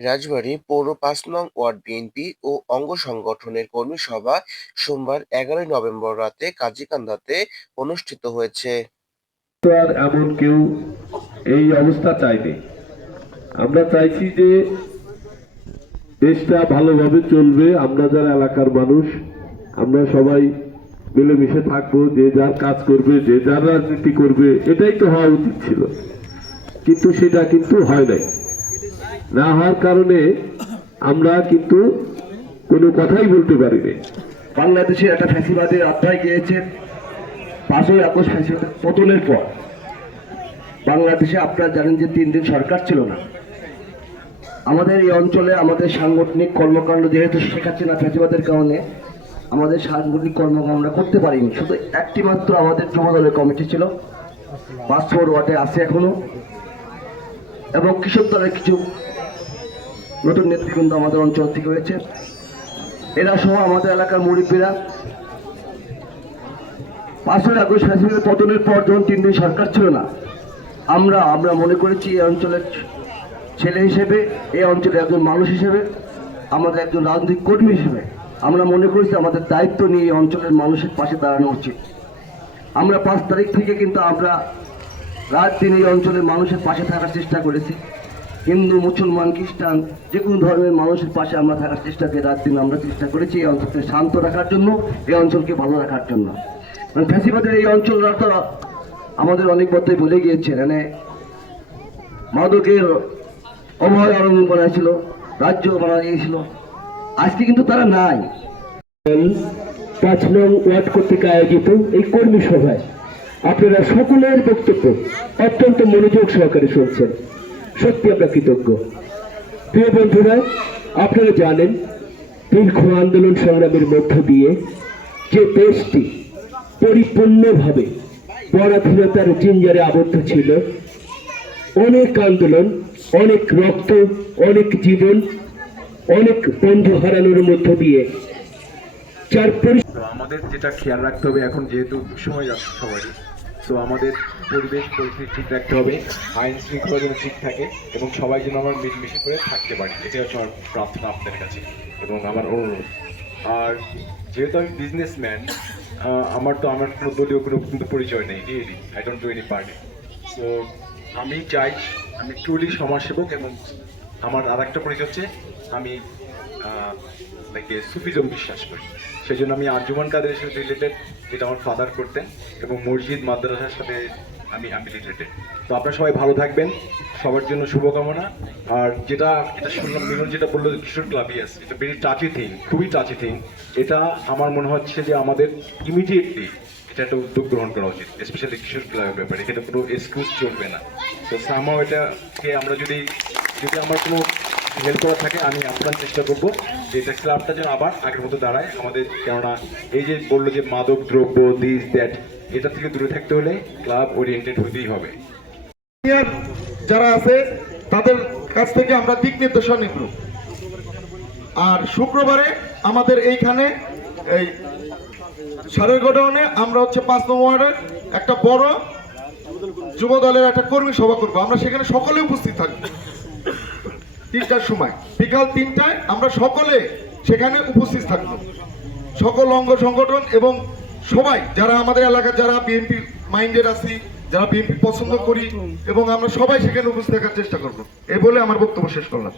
রাজবাড়ী পৌর পাঁচ নং ওয়ার্ড বিএনপি ও অঙ্গ সংগঠনের কর্মী সভা সোমবার এগারোই নভেম্বর রাতে কাজীকান্দাতে অনুষ্ঠিত হয়েছে। আর এমন কেউ এই অবস্থা চাইনি। আমরা চাইছি যে দেশটা ভালোভাবে চলবে, আমরা যারা এলাকার মানুষ, আমরা সবাই মিলেমিশে থাকব, যে যার কাজ করবে, যে যার রাজনীতি করবে, এটাই তো হওয়া উচিত ছিল। কিন্তু সেটা কিন্তু হয় নাই। না হওয়ার কারণে আমরা কিন্তু কোনো কথাই বলতে পারিনি। বাংলাদেশের একটা ফ্যাসিবাদের অধ্যায় গিয়েছে পাঁচই আগস্ট ফ্যাসিবাদের পতনের পর। বাংলাদেশে আপনারা জানেন যে তিন দিন সরকার ছিল না। আমাদের এই অঞ্চলে আমাদের সাংগঠনিক কর্মকাণ্ড যেহেতু শেখাচ্ছে না ফ্যাসিবাদের কারণে, আমাদের সাংগঠনিক কর্মকাণ্ড আমরা করতে পারিনি। শুধু একটি মাত্র আমাদের যুব দলের কমিটি ছিল পাসপোর্ট ওয়ার্ডে আছে এখনও। এবং কৃষক দলের কিছু নতুন নেতৃবৃন্দ আমাদের অঞ্চল থেকে হয়েছে। এরা সহ আমাদের এলাকার মুরব্বীরা। পাঁচই আগস্ট ফ্যাসিলিটির পতনের পর যখন তিন দিন সরকার ছিল না, আমরা আমরা মনে করেছি এই অঞ্চলের ছেলে হিসেবে, এই অঞ্চলের একজন মানুষ হিসেবে, আমাদের একজন রাজনৈতিক কর্মী হিসেবে, আমরা মনে করেছি আমাদের দায়িত্ব নিয়ে এই অঞ্চলের মানুষের পাশে দাঁড়ানো উচিত। আমরা পাঁচ তারিখ থেকে কিন্তু আমরা রাত দিন এই অঞ্চলের মানুষের পাশে থাকার চেষ্টা করেছি। হিন্দু, মুসলমান, খ্রিস্টান যে কোনো ধর্মের মানুষের পাশে আমরা থাকার চেষ্টা করি, রাত দিন আমরা চেষ্টা করেছি এই অঞ্চলকে শান্ত রাখার জন্য, এই অঞ্চলকে ভালো রাখার জন্য। মানে ফ্যাসিবাদের এই অঞ্চলরা তো আমাদের অনেক বছর বলে গিয়েছে মানে মাদকের অভয় অবলম্বনা ছিল রাজ্য বানা গিয়েছিল আজকে কিন্তু তারা নাই। পাঁচ নং ওয়ার্ড কর্তৃক আয়োজিত এই কর্মী সভায় আপনারা সকলের বক্তব্য অত্যন্ত মনোযোগ সহকারে শুনছেন। সত্যি আমরা কৃতজ্ঞ। প্রিয় বন্ধুরা, আপনারা জানেন, দীর্ঘ আন্দোলন সংগ্রামের মধ্য দিয়ে যে দেশটি পরিপূর্ণভাবে পরাধীনতার জিঞ্জারে আবদ্ধ ছিল, অনেক আন্দোলন, অনেক রক্ত, অনেক জীবন, অনেক বন্ধু হারানোর মধ্য দিয়ে পরি আমাদের যেটা খেয়াল রাখতে হবে এখন যেহেতু সময় যাচ্ছে সবারই তো আমাদের পরিবেশ পরিস্থিতি ঠিক রাখতে হবে, আইন শৃঙ্খলা যেন ঠিক থাকে, এবং সবাই যেন আমার মিলেমিশে করে থাকতে পারি। এটাই হচ্ছে আমার প্রার্থনা আপনাদের কাছে, এবং আমার অনুরোধ। আর যেহেতু আমি বিজনেসম্যান আমার তো আমার কোনো দলীয় কোনো কিন্তু পরিচয় নেই really I don't do any party so আমি চাই, আমি ট্রুলি সমাজসেবক, এবং আমার আর একটা পরিচয় হচ্ছে, আমি লাইক সুফিজম বিশ্বাস করি। সেই জন্য আমি আঞ্জুমান কাদের সাথে রিলেটেড যেটা আমার ফাদার করতেন, এবং মসজিদ মাদ্রাসার সাথে আমি আমি রিলেটেড তো আপনারা সবাই ভালো থাকবেন, সবার জন্য শুভকামনা। আর যেটা, এটা শুনলাম, মিলন যেটা বলল কিশোর ক্লাব আছে, এটা ভেরি টাচি থিং খুবই টাচি থিং এটা আমার মনে হচ্ছে যে আমাদের ইমিডিয়েটলি এটা একটা উদ্যোগ গ্রহণ করা উচিত স্পেশালি কিশোর ক্লাবের ব্যাপারে। এখানে কোনো এক্সকিউজ চলবে না। তো সামাও এটাকে আমরা যদি যদি আমার কোনো হেল্প করা থাকে, আমি আপ্রাণ চেষ্টা করব যে এটা ক্লাবটা যেন আবার আগের মতো দাঁড়ায়। আমাদের কেননা এই যে বলল যে মাদক, দ্রব্য দিস দ্যাট এটা থেকে দূরে থাকতে হলে ক্লাব ওরিয়েন্টেড হতেই হবে। যারা আছে, তাদের কাছ থেকে আমরা দিক নির্দেশনা নিব। আর শুক্রবারে আমাদের এইখানে এই সারের গোডাউনে আমরা হচ্ছে পাঁচ নম্বর ওয়ার্ডের একটা বড় যুব দলের একটা কর্মী সভা করব। আমরা সেখানে সকলে উপস্থিত থাকব। তিনটার সময়। বিকাল তিনটায় আমরা সকলে সেখানে উপস্থিত থাকব। সকল অঙ্গ সংগঠন এবং সবাই, যারা আমাদের এলাকার, যারা বিএনপি মাইন্ডের আছি, যারা বিএনপি পছন্দ করি, এবং আমরা সবাই সেখানে উপস্থিত থাকার চেষ্টা করব। এ বলে আমার বক্তব্য শেষ করলাম।